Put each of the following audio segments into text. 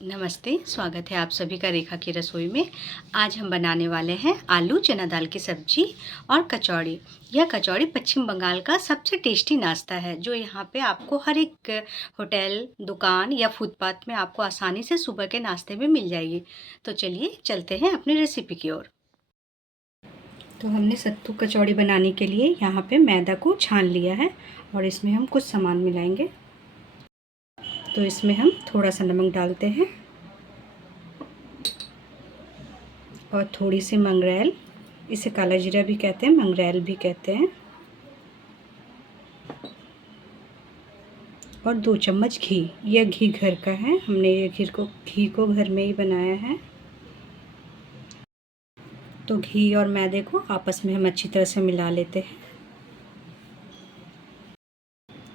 नमस्ते, स्वागत है आप सभी का रेखा की रसोई में। आज हम बनाने वाले हैं आलू चना दाल की सब्जी और कचौड़ी। यह कचौड़ी पश्चिम बंगाल का सबसे टेस्टी नाश्ता है, जो यहाँ पे आपको हर एक होटल, दुकान या फुटपाथ में आपको आसानी से सुबह के नाश्ते में मिल जाएगी। तो चलिए चलते हैं अपनी रेसिपी की ओर। तो हमने सत्तू कचौड़ी बनाने के लिए यहाँ पे मैदा को छान लिया है और इसमें हम कुछ सामान मिलाएंगे। तो इसमें हम थोड़ा सा नमक डालते हैं और थोड़ी सी मंगरेल, इसे काला जीरा भी कहते हैं, मंगरेल भी कहते हैं, और 2 चम्मच घी। यह घी घर का है, हमने ये घी को घर में ही बनाया है। तो घी और मैदे को आपस में हम अच्छी तरह से मिला लेते हैं।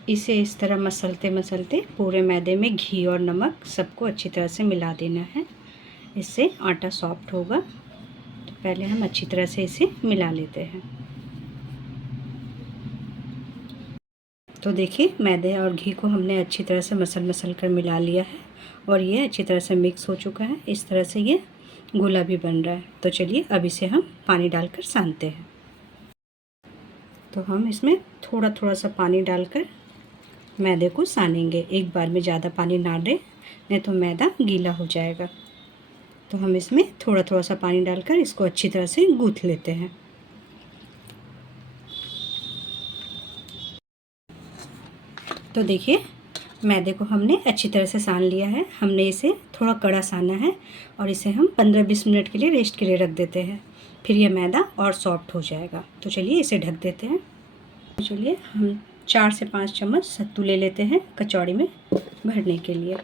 इसे इस तरह मसलते मसलते पूरे मैदे में घी और नमक सबको अच्छी तरह से मिला देना है। इससे आटा सॉफ्ट होगा। तो पहले हम अच्छी तरह से इसे मिला लेते हैं। तो देखिए, मैदे और घी को हमने अच्छी तरह से मसल कर मिला लिया है और ये अच्छी तरह से मिक्स हो चुका है। इस तरह से ये गोला भी बन रहा है। तो चलिए अब इसे हम पानी डालकर सानते हैं। तो हम इसमें थोड़ा थोड़ा सा पानी डालकर मैदे को सानेंगे। एक बार में ज़्यादा पानी ना दें, नहीं तो मैदा गीला हो जाएगा। तो हम इसमें थोड़ा थोड़ा सा पानी डालकर इसको अच्छी तरह से गूँथ लेते हैं। तो देखिए, मैदे को हमने अच्छी तरह से सान लिया है। हमने इसे थोड़ा कड़ा साना है और इसे हम 15-20 मिनट के लिए रेस्ट के लिए रख देते हैं। फिर यह मैदा और सॉफ्ट हो जाएगा। तो चलिए इसे ढक देते हैं। तो चलिए हम 4 से 5 चम्मच सत्तू ले लेते हैं कचौड़ी में भरने के लिए।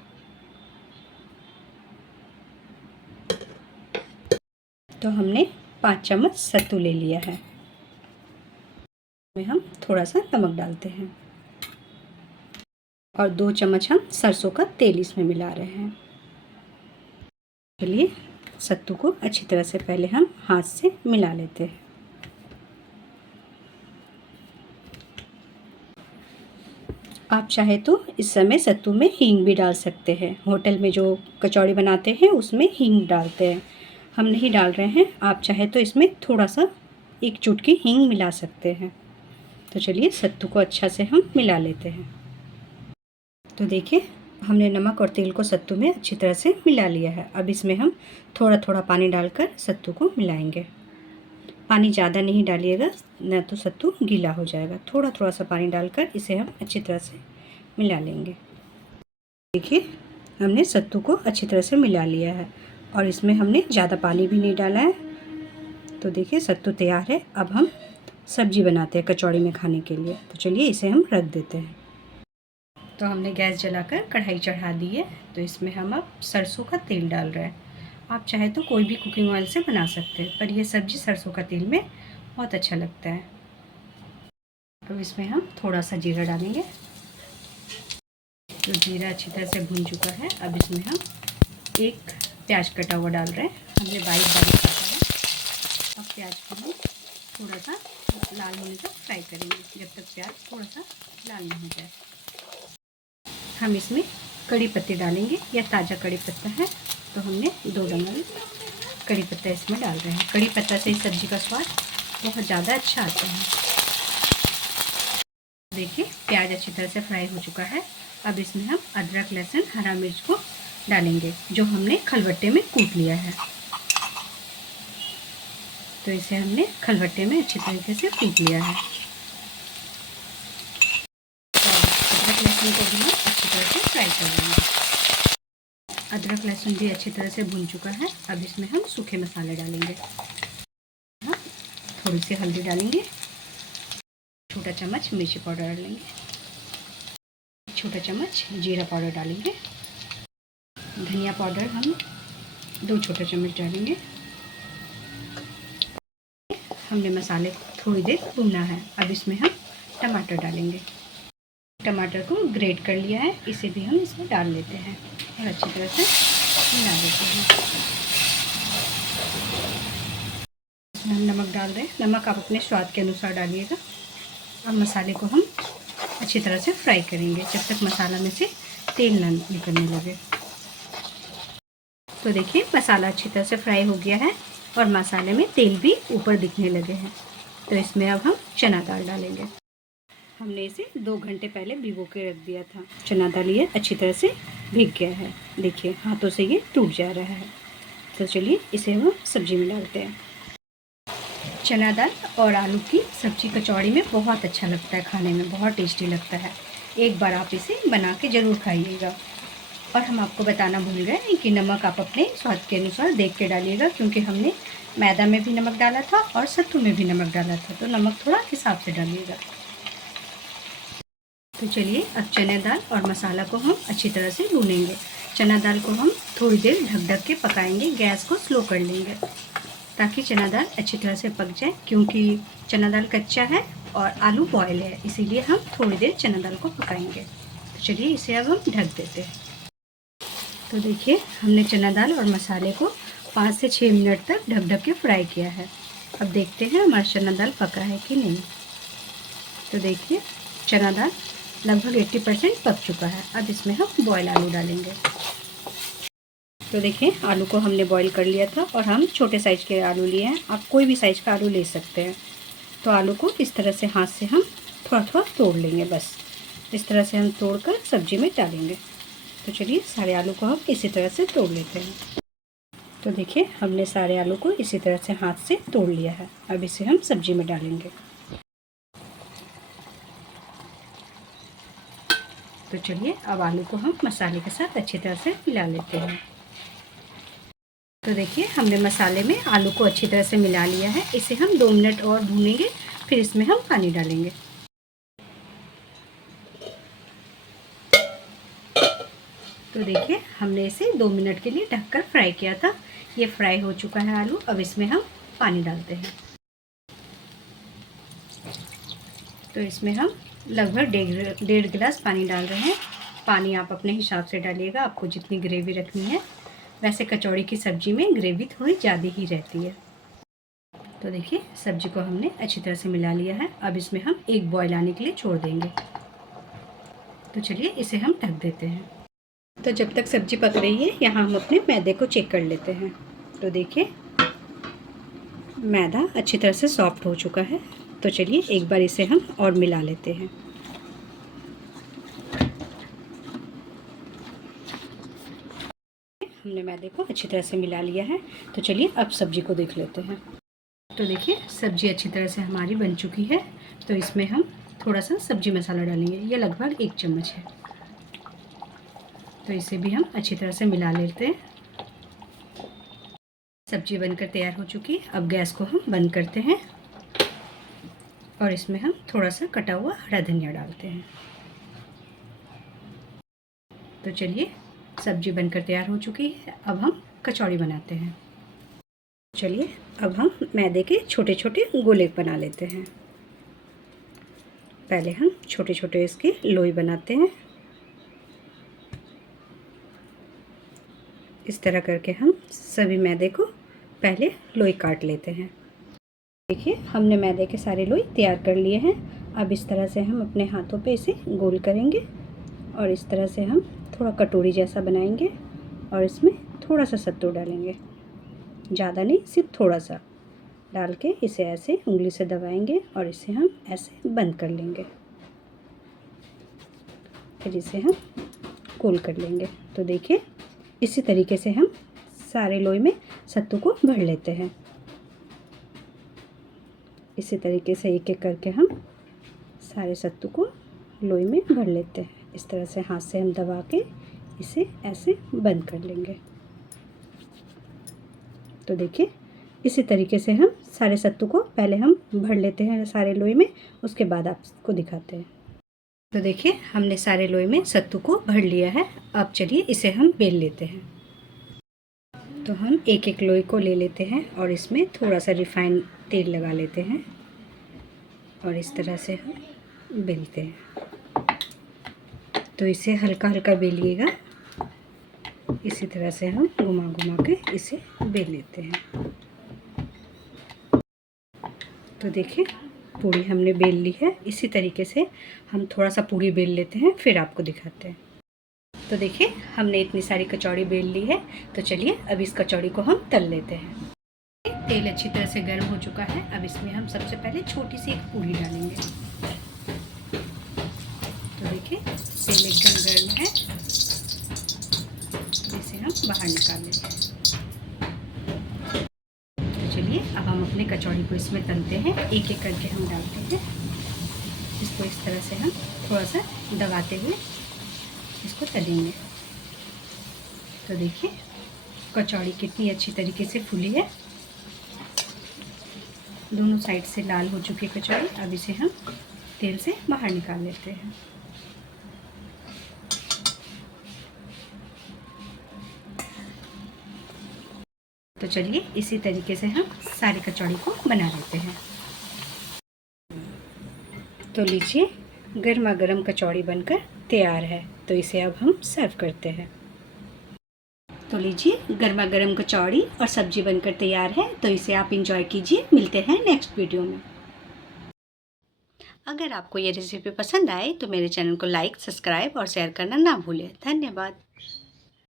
तो हमने 5 चम्मच सत्तू ले लिया है। इसमें हम थोड़ा सा नमक डालते हैं और 2 चम्मच हम सरसों का तेल इसमें मिला रहे हैं। चलिए सत्तू को अच्छी तरह से पहले हम हाथ से मिला लेते हैं। आप चाहे तो इस समय सत्तू में हींग भी डाल सकते हैं। होटल में जो कचौड़ी बनाते हैं उसमें हींग डालते हैं, हम नहीं डाल रहे हैं। आप चाहे तो इसमें थोड़ा सा 1 चुटकी हींग मिला सकते हैं। तो चलिए सत्तू को अच्छा से हम मिला लेते हैं। तो देखिए, हमने नमक और तेल को सत्तू में अच्छी तरह से मिला लिया है। अब इसमें हम थोड़ा थोड़ा पानी डालकर सत्तू को मिलाएंगे। पानी ज़्यादा नहीं डालिएगा, न तो सत्तू गीला हो जाएगा। थोड़ा थोड़ा सा पानी डालकर इसे हम अच्छी तरह से मिला लेंगे। देखिए, हमने सत्तू को अच्छी तरह से मिला लिया है और इसमें हमने ज़्यादा पानी भी नहीं डाला है। तो देखिए सत्तू तैयार है। अब हम सब्जी बनाते हैं कचौड़ी में खाने के लिए। तो चलिए इसे हम रख देते हैं। तो हमने गैस जलाकर कढ़ाई चढ़ा दी है। तो इसमें हम अब सरसों का तेल डाल रहे हैं। आप चाहे तो कोई भी कुकिंग ऑयल से बना सकते हैं, पर यह सब्ज़ी सरसों का तेल में बहुत अच्छा लगता है। तो इसमें हम थोड़ा सा जीरा डालेंगे। तो जीरा अच्छी तरह से भून चुका है। अब इसमें हम 1 प्याज कटा हुआ डाल रहे हैं। हमने बारीक काटा है। अब प्याज को हम थोड़ा सा लाल होने तक फ्राई करेंगे, जब तक प्याज थोड़ा सा लाल नहीं हो जाए। हम इसमें कड़ी पत्ते डालेंगे। यह ताज़ा कड़ी पत्ता है, तो हमने 2 डंगल कड़ी पत्ता इसमें डाल रहे हैं। कड़ी पत्ता से इस सब्ज़ी का स्वाद बहुत ज़्यादा अच्छा आता है। देखिए, प्याज अच्छी तरह से फ्राई हो चुका है। अब इसमें हम अदरक, लहसुन, हरा मिर्च को डालेंगे, जो हमने खलबट्टे में कूट लिया है। तो इसे हमने खलबट्टे में अच्छी तरीके से पीस लिया है। अदरक लहसुन को भी हम अच्छी तरह से फ्राई कर लेंगे। अदरक लहसुन भी अच्छी तरह से भून चुका है। अब इसमें हम सूखे मसाले डालेंगे। थोड़ी सी हल्दी डालेंगे, छोटा चम्मच मिर्ची पाउडर डालेंगे, छोटा चम्मच जीरा पाउडर डालेंगे, धनिया पाउडर हम 2 छोटे चम्मच डालेंगे। हमने मसाले को थोड़ी देर भूनना है। अब इसमें हम टमाटर डालेंगे। टमाटर को ग्रेट कर लिया है, इसे भी हम इसमें डाल लेते हैं और अच्छी तरह से मिला देते हैं। इसमें हम नमक डाल रहे हैं। नमक आप अपने स्वाद के अनुसार डालिएगा। अब मसाले को हम अच्छी तरह से फ्राई करेंगे, जब तक मसाला में से तेल ना निकलने लगे। तो देखिए मसाला अच्छी तरह से फ्राई हो गया है और मसाले में तेल भी ऊपर दिखने लगे हैं। तो इसमें अब हम चना दाल डालेंगे। हमने इसे 2 घंटे पहले भिगो के रख दिया था। चना दाल ये अच्छी तरह से भीग गया है, देखिए हाथों से ये टूट जा रहा है। तो चलिए इसे हम सब्जी में डालते हैं। चना दाल और आलू की सब्जी कचौड़ी में बहुत अच्छा लगता है, खाने में बहुत टेस्टी लगता है। एक बार आप इसे बना के ज़रूर खाइएगा। और हम आपको बताना भूल गए कि नमक आप अपने स्वाद के अनुसार देख के डालिएगा, क्योंकि हमने मैदा में भी नमक डाला था और सत्तू में भी नमक डाला था, तो नमक थोड़ा हिसाब से डालिएगा। तो चलिए अब चने दाल और मसाला को हम अच्छी तरह से भूनेंगे। चना दाल को हम थोड़ी देर ढक ढक के पकाएंगे, गैस को स्लो कर लेंगे ताकि चना दाल अच्छी तरह से पक जाए, क्योंकि चना दाल कच्चा है और आलू बॉयल है, इसीलिए हम थोड़ी देर चना दाल को पकाएंगे। तो चलिए इसे अब हम ढक देते हैं। तो देखिए हमने चना दाल और मसाले को 5 से 6 मिनट तक ढक ढक के फ्राई किया है। अब देखते हैं हमारा चना दाल पका है कि नहीं। तो देखिए चना दाल लगभग 80% पक चुका है। अब इसमें हम बॉयल आलू डालेंगे। तो देखिए आलू को हमने बॉईल कर लिया था और हम छोटे साइज़ के आलू लिए हैं, आप कोई भी साइज़ का आलू ले सकते हैं। तो आलू को इस तरह से हाथ से हम थोड़ा थोड़ा तोड़ लेंगे, बस इस तरह से हम तोड़कर सब्जी में डालेंगे। तो चलिए सारे आलू को हम इसी तरह से तोड़ लेते हैं। तो देखिए हमने सारे आलू को इसी तरह से हाथ से तोड़ लिया है। अब इसे हम सब्जी में डालेंगे। तो चलिए अब आलू को हम मसाले के साथ अच्छी तरह से मिला लेते हैं। तो देखिए हमने मसाले में आलू को अच्छी तरह से मिला लिया है। इसे हम 2 मिनट और भूनेंगे, फिर इसमें हम पानी डालेंगे। तो देखिए हमने इसे 2 मिनट के लिए ढककर फ्राई किया था। ये फ्राई हो चुका है आलू। अब इसमें हम पानी डालते हैं। तो इसमें हम लगभग 1.5 गिलास पानी डाल रहे हैं। पानी आप अपने हिसाब से डालिएगा, आपको जितनी ग्रेवी रखनी है। वैसे कचौड़ी की सब्ज़ी में ग्रेवी थोड़ी ज़्यादा ही रहती है। तो देखिए सब्ज़ी को हमने अच्छी तरह से मिला लिया है। अब इसमें हम एक बॉयल आने के लिए छोड़ देंगे। तो चलिए इसे हम ढक देते हैं। तो जब तक सब्ज़ी पक रही है, यहाँ हम अपने मैदे को चेक कर लेते हैं। तो देखिए मैदा अच्छी तरह से सॉफ्ट हो चुका है। तो चलिए एक बार इसे हम और मिला लेते हैं। हमने मैदे को अच्छी तरह से मिला लिया है। तो चलिए अब सब्ज़ी को देख लेते हैं। तो देखिए सब्ज़ी अच्छी तरह से हमारी बन चुकी है। तो इसमें हम थोड़ा सा सब्ज़ी मसाला डालेंगे, ये लगभग 1 चम्मच है। तो इसे भी हम अच्छी तरह से मिला लेते हैं। सब्ज़ी बनकर तैयार हो चुकी है। अब गैस को हम बंद करते हैं और इसमें हम थोड़ा सा कटा हुआ हरा धनिया डालते हैं। तो चलिए सब्ज़ी बनकर तैयार हो चुकी है। अब हम कचौड़ी बनाते हैं। चलिए अब हम मैदे के छोटे छोटे गोले बना लेते हैं। पहले हम छोटे छोटे इसके लोई बनाते हैं। इस तरह करके हम सभी मैदे को पहले लोई काट लेते हैं। देखिए हमने मैदे के सारे लोई तैयार कर लिए हैं। अब इस तरह से हम अपने हाथों पे इसे गोल करेंगे और इस तरह से हम थोड़ा कटोरी जैसा बनाएंगे और इसमें थोड़ा सा सत्तू डालेंगे, ज़्यादा नहीं, सिर्फ थोड़ा सा डाल के इसे ऐसे उंगली से दबाएंगे और इसे हम ऐसे बंद कर लेंगे। फिर इसे हम गोल कर लेंगे। तो देखिए इसी तरीके से हम सारे लोई में सत्तू को भर लेते हैं। इसी तरीके से एक एक करके हम सारे सत्तू को लोई में भर लेते हैं। इस तरह से हाथ से हम दबा के इसे ऐसे बंद कर लेंगे। तो देखिए इसी तरीके से हम सारे सत्तू को पहले हम भर लेते हैं सारे लोई में, उसके बाद आपको दिखाते हैं। तो देखिए हमने सारे लोई में सत्तू को भर लिया है। अब चलिए इसे हम बेल लेते हैं। तो हम एक एक लोई को ले लेते हैं और इसमें थोड़ा सा रिफाइंड तेल लगा लेते हैं और इस तरह से हम बेलते हैं। तो इसे हल्का हल्का बेलिएगा। इसी तरह से हम घुमा घुमा के इसे बेल लेते हैं। तो देखिए पूरी हमने बेल ली है। इसी तरीके से हम थोड़ा सा पूरी बेल लेते हैं, फिर आपको दिखाते हैं। तो देखिए हमने इतनी सारी कचौड़ी बेल ली है। तो चलिए अब इस कचौड़ी को हम तल लेते हैं। तेल अच्छी तरह से गर्म हो चुका है। अब इसमें हम सबसे पहले छोटी सी एक पूरी डालेंगे। तो देखिए तेल एकदम गर्म है, तो इसे हम बाहर निकाल लेते हैं। तो चलिए अब हम अपने कचौड़ी को इसमें तलते हैं। एक एक करके हम डालते हैं। इसको इस तरह से हम थोड़ा सा दबाते हुए इसको तलेंगे। तो देखिए कचौड़ी कितनी अच्छी तरीके से फूली है। दोनों साइड से लाल हो चुकी है कचौड़ी। अब इसे हम तेल से बाहर निकाल लेते हैं। तो चलिए इसी तरीके से हम सारी कचौड़ी को बना लेते हैं। तो लीजिए गर्मा गर्म कचौड़ी बनकर तैयार है। तो इसे अब हम सर्व करते हैं। तो लीजिए गर्मा गर्म कचौड़ी और सब्जी बनकर तैयार है। तो इसे आप इंजॉय कीजिए। मिलते हैं नेक्स्ट वीडियो में। अगर आपको ये रेसिपी पसंद आए तो मेरे चैनल को लाइक, सब्सक्राइब और शेयर करना ना भूलें। धन्यवाद।